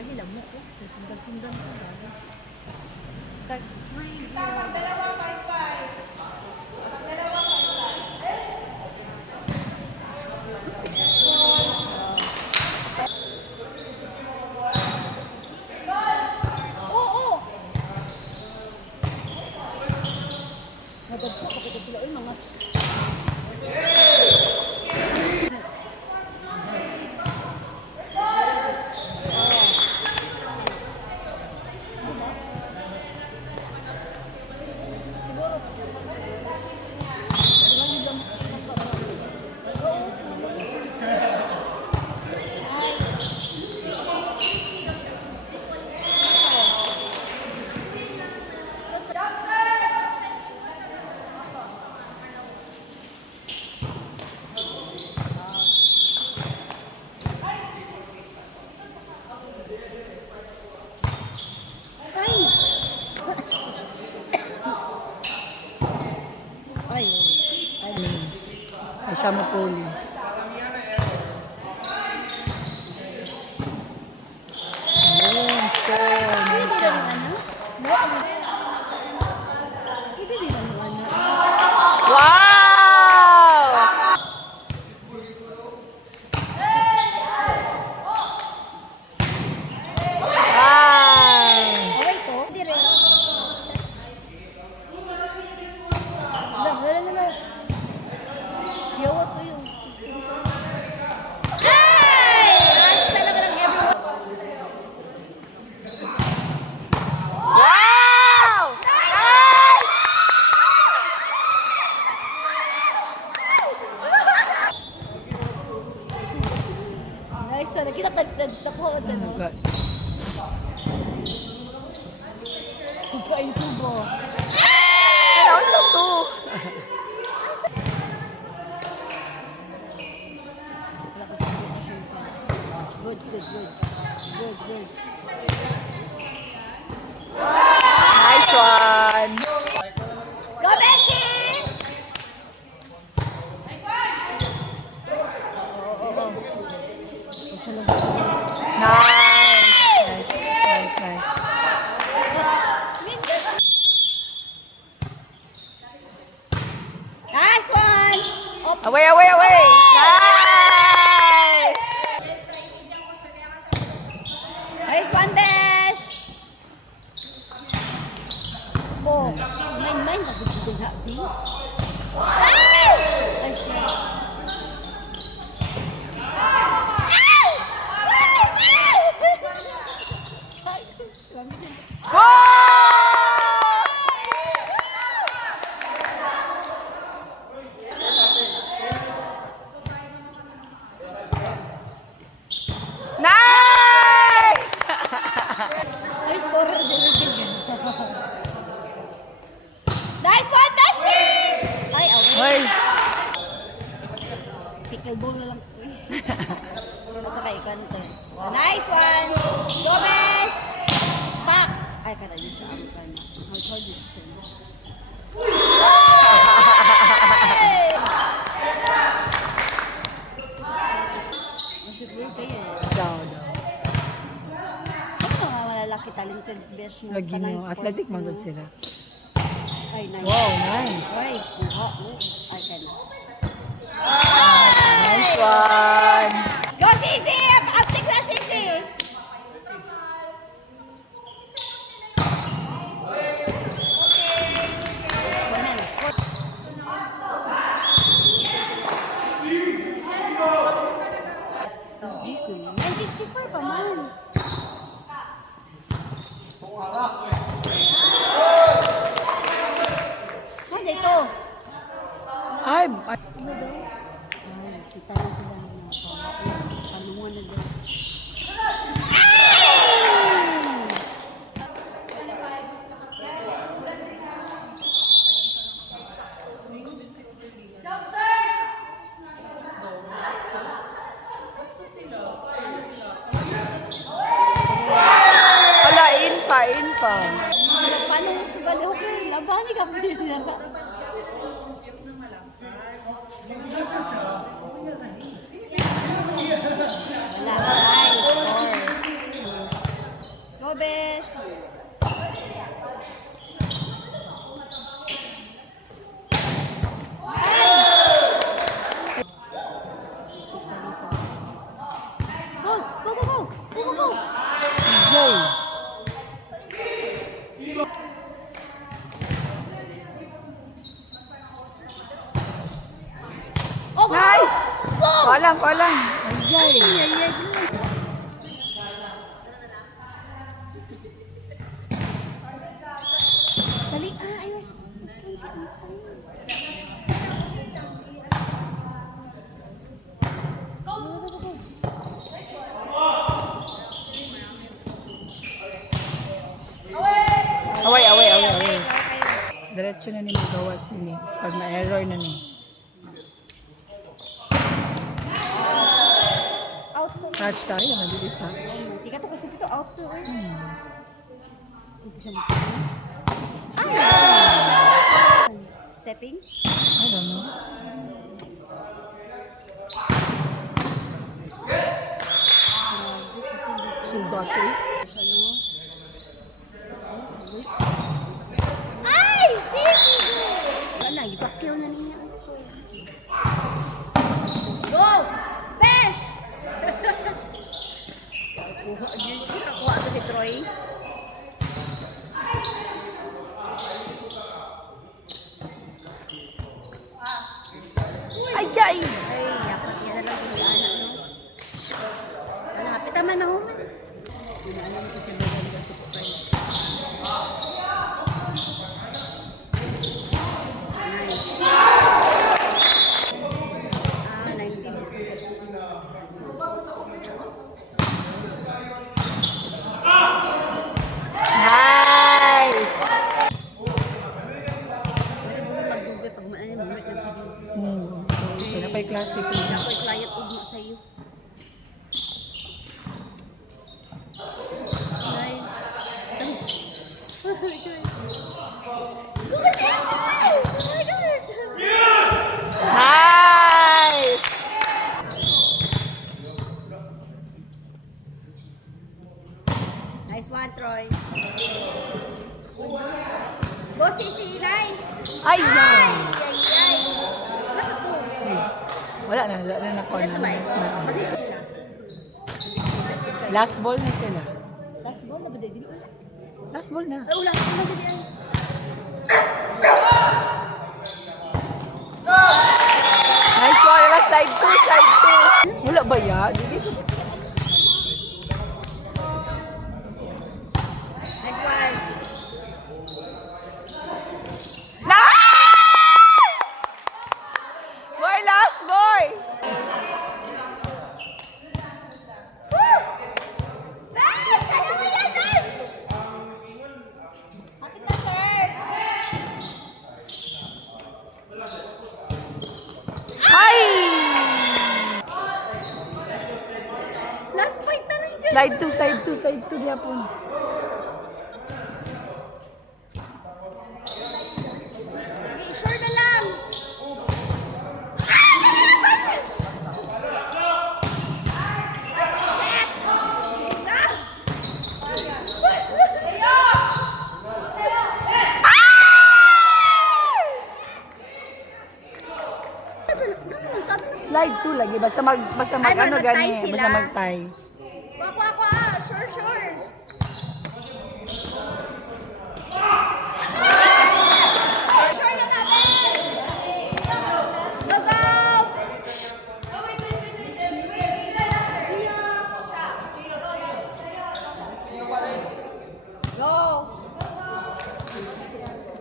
Lagi lang mo ko. Sundan-sundan ko. Tag 3. Pag dalawa, 5-5. Pag dalawa, 5-5. Oo! Nagagpo, kapito sila. Uy, mga... Ay, ay, ay, siya mo puli. Ayun, score. Nice one. Wow! Wow! Okay to? Dire. Wala. Yawa to yun. Ay! Asa naman ang everyone. Wow! Nice! Nice one. Kita tapo. Suka yung tubo. Ano sa to? Good. Nice one! Go, Beshi! Nice! Nice one! Away! Nice! Nice one, Besh! Oh, main-main na gusto din habi. Ay, shit. Nice! Ay, score na din. Nice one, Beshi! Ay, away. Hoy! Pickleball na lang. Ito kay Kante. Nice one! Go, Besh! Back! Ay, kada yun siya ang kanya. Hold it. Daw. Ano mga malalaki talented best na Lagi kanang nyo. sports Athletic mo? magod sila. Ay, nice. Wow, nice. Ay, kuha mo. Ay, kana. Nice one! Go, Sisi! Aptik na, Sisi! This 954 pa man. Ano ito? Ay! Ano daw? Ay, sita na sila ng mga panungan na daw. Wala, in pa. Paano sugali ko? Labani ka po nila. Wala, ay. Paalam, paalam. Ay, Ay. Dali, ayos. away, away, away, away. Diretso na ni magawas ini. Pag ma-error na ni. Out to. Touch tayo, nabilis pa. Di ka to kasi dito out to. Sige siya Ay! Stepping? I don't know. Sugat eh. Ay! Sisi! Wala, ipakyaw na niya ang score. Go! Besh! Kakuha to si Troy. Ay, ay! Ay, dapat yan na lang si anak, no? Malapit naman na human. Inaalam ko si Megan ko sa pupay. Nice. 19. Nice! Mag-google pag maanin mo, may nag-video. Pinapay klase ko. Ako'y client ugma sa iyo. Nice! Nice one, Troy. Go, Sisi, nice. Ay, Ay, yan! ay, ay. Ano to? Wala na nakuha Ito ba eh? na. Kasi ito sila. Last ball na sila. Last ball na ba din? Last ball na. Ay, ulang. Ulang din yan. Nice one. Wala, slide 2, slide 2. Wala ba yan? Nice one. Nice! Boy, last boy! Woo! Ben! Kaya mo yan, Ben! Kapit na, sir! Ay! Last fight na lang dyan. Slide 2, slide 2, slide 2 niya po. Okay, sure na lang. Slide 2 lagi. Basta mag Ay, ano mag-tie gani. sila. Basta mag-tie. Ako, sure, sure. Sure na natin. Go, go! Go!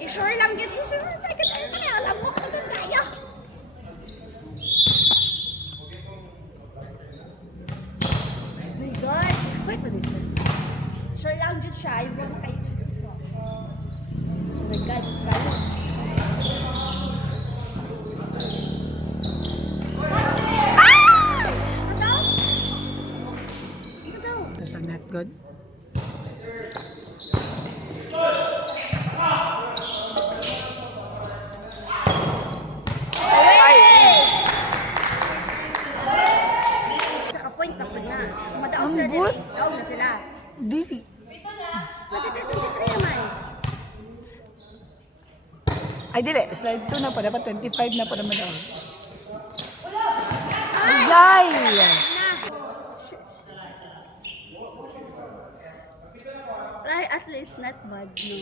I-sure lang yun. I-sure lang. Alam mo kung doon tayo. My God! Sweat na this one. Sure lang dyan siya. Yung mga kayo dito sa... Oh my God! Kaya. Ah! Ito daw? Ito daw. That's not good. Ay! Sa kapoint tapos na. Madaog Ang sila din. good. Daog na sila. Dili. Pati 23 naman. Ay, dili. Slide 2 na po. Dapat 25 na po naman daw. Ay! Ay! Na. At least not bad, no?